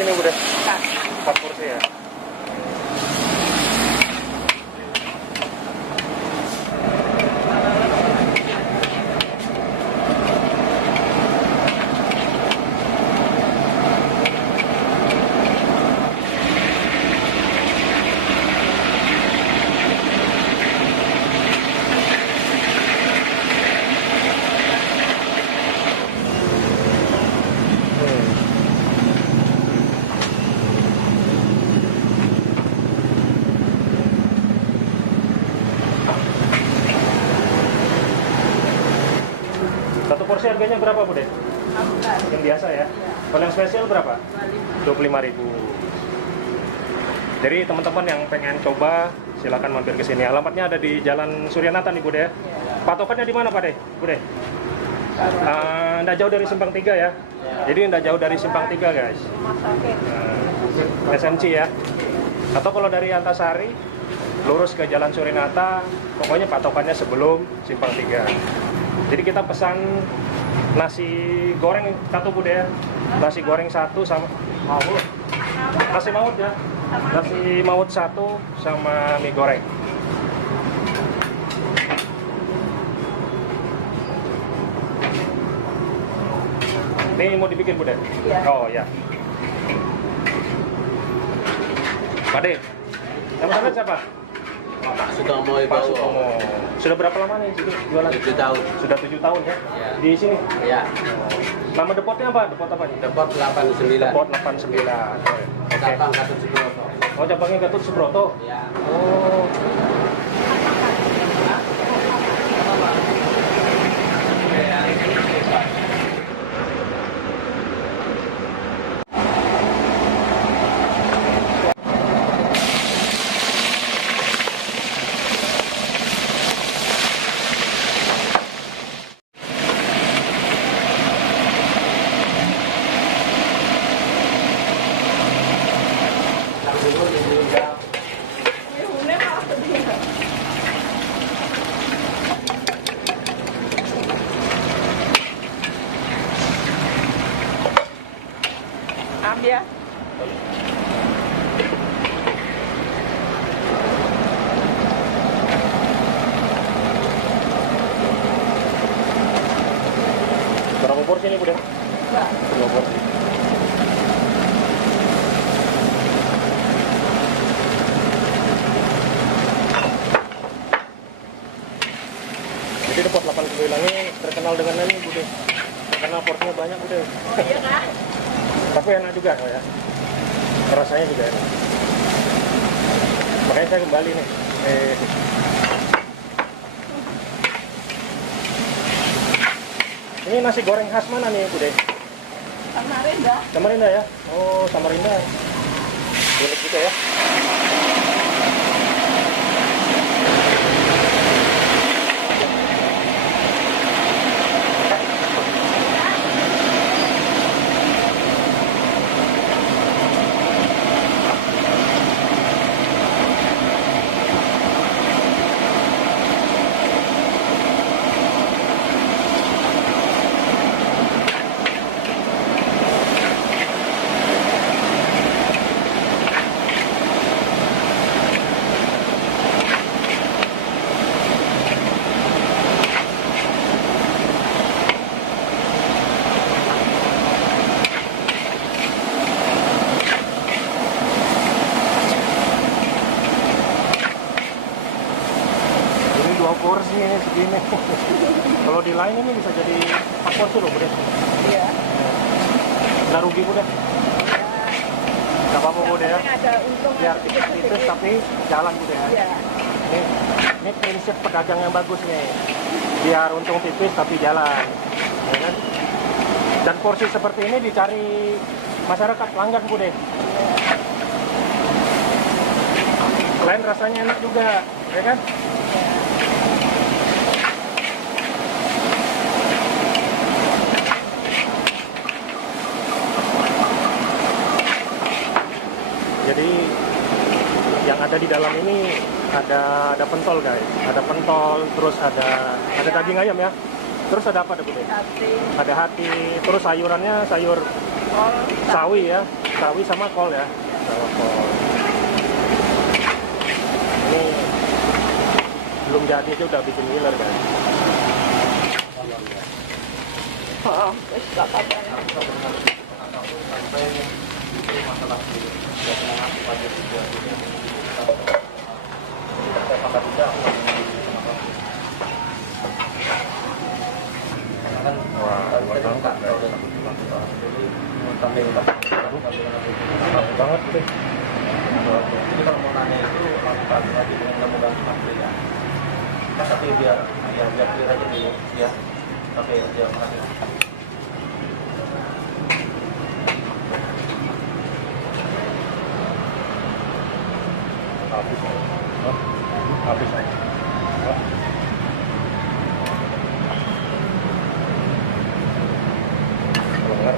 porsi ini udah? 4 porsi ya. Satu porsi harganya berapa, Bu De? Yang biasa ya? Kalau yang spesial berapa? 25.000. Jadi teman-teman yang pengen coba silakan mampir ke sini. Alamatnya ada di Jalan Suryanata nih, Bu De. Patokannya di mana, Pak De? Bu De? Nggak jauh dari Simpang 3 ya. Jadi nggak jauh dari Simpang 3, guys. SMC ya. Atau kalau dari Antasari lurus ke Jalan Suryanata, pokoknya patokannya sebelum Simpang 3. Jadi kita pesan nasi goreng satu, Bu De ya. Nasi goreng satu sama maut. Nasi maut ya. Nasi maut satu sama mie goreng. Ini mau dibikin, Bu De? Iya. Oh ya. Pak De, yang pesanan siapa? Pak Sutomo Pak Sutomo. Sudah berapa lama nih situ jualan? 7 tahun. Sudah 7 tahun ya? Ya. Di sini? Ya, Nama depotnya apa? Depot apa nih? Depot 89. Depot 89. Oke. Cabang Gatot Subroto. Oh, cabangnya Gatot Subroto? Ya. Oh. Ya. Berapa porsi nih, Bu De? 2 porsi. Jadi Depot 89 ini terkenal dengan ini, Bu De. Terkenal porsinya banyak, Bu De. Iya kan? Tapi enak juga ya. Rasanya juga enak. Makanya saya kembali nih. Ini nasi goreng khas mana nih, Bu De? Samarinda. Samarinda ya? Oh, Samarinda. Unik juga ya. Porsi ini segini. Kalau di lain ini bisa jadi 4 porsi loh, Bu De. Iya. Nggak rugi, Bu De. Nggak apa-apa, Bu De ya. Ada untung. Biar tipis tapi jalan, Bu De ya. Iya. Ini prinsip pedagang yang bagus nih. Biar untung tipis tapi jalan. Ya kan? Dan porsi seperti ini dicari masyarakat pelanggan, Bu De. Selain rasanya enak juga, ya kan? Jadi yang ada di dalam ini ada pentol, guys. Ada pentol, terus ada daging ayam ya. Terus ada apa, Bu De? Hati. Ada hati, terus sayurannya sayur Kol. Sawi ya, sawi sama kol ya, sama kol. Ini belum jadi aja udah bikin ngiler kan. Oh, terus gak apa-apa. Wah, buat angkat banget deh. Jadi kalau mau nanya itu lakukan lagi dengan kemudahan pasti ya. Tapi biar clear aja dulu ya. Tapi dia makasih. Habis. Oh, habis. Oh. Kelengar.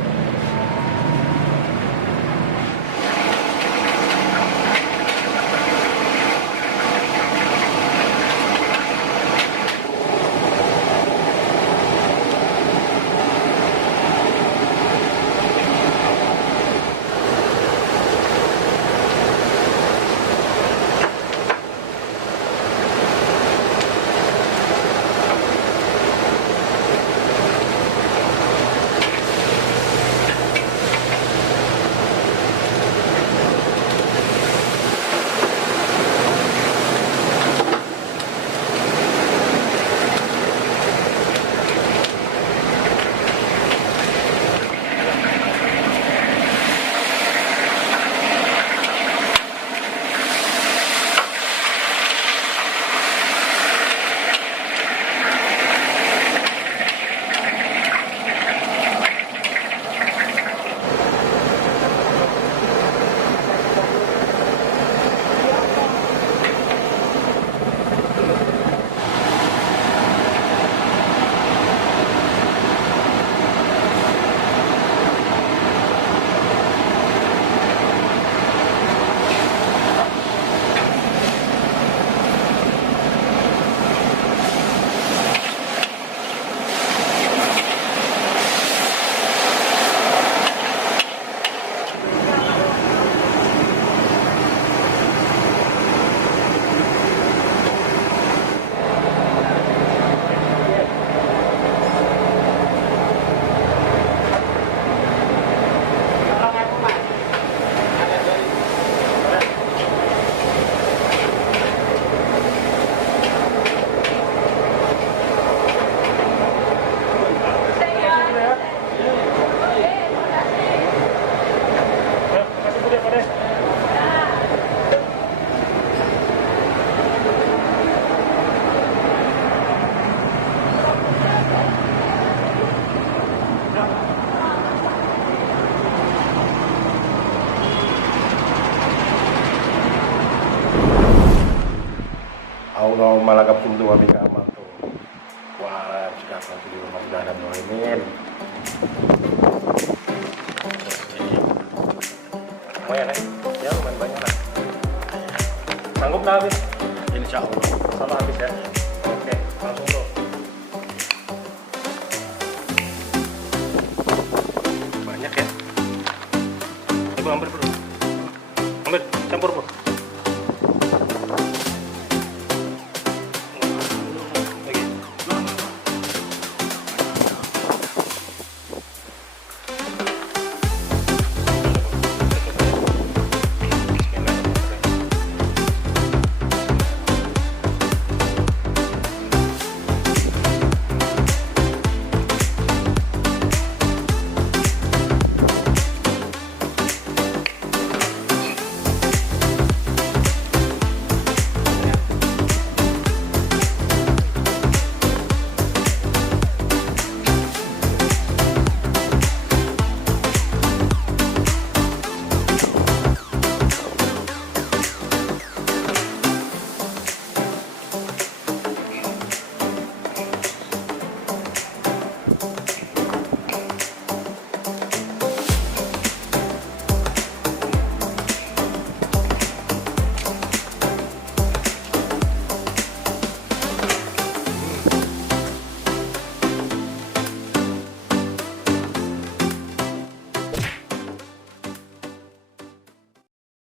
Allahumma lakab kuntu wa bika amantu. Wah, sekarang di rumah sudah ada Muhaimin. Lumayan ya lumayan banyak lah. Sanggup nggak habis? Insya Allah. Sama habis ya. Oke, langsung bro. Banyak ya. Coba ambil bro. Ambil, campur bro.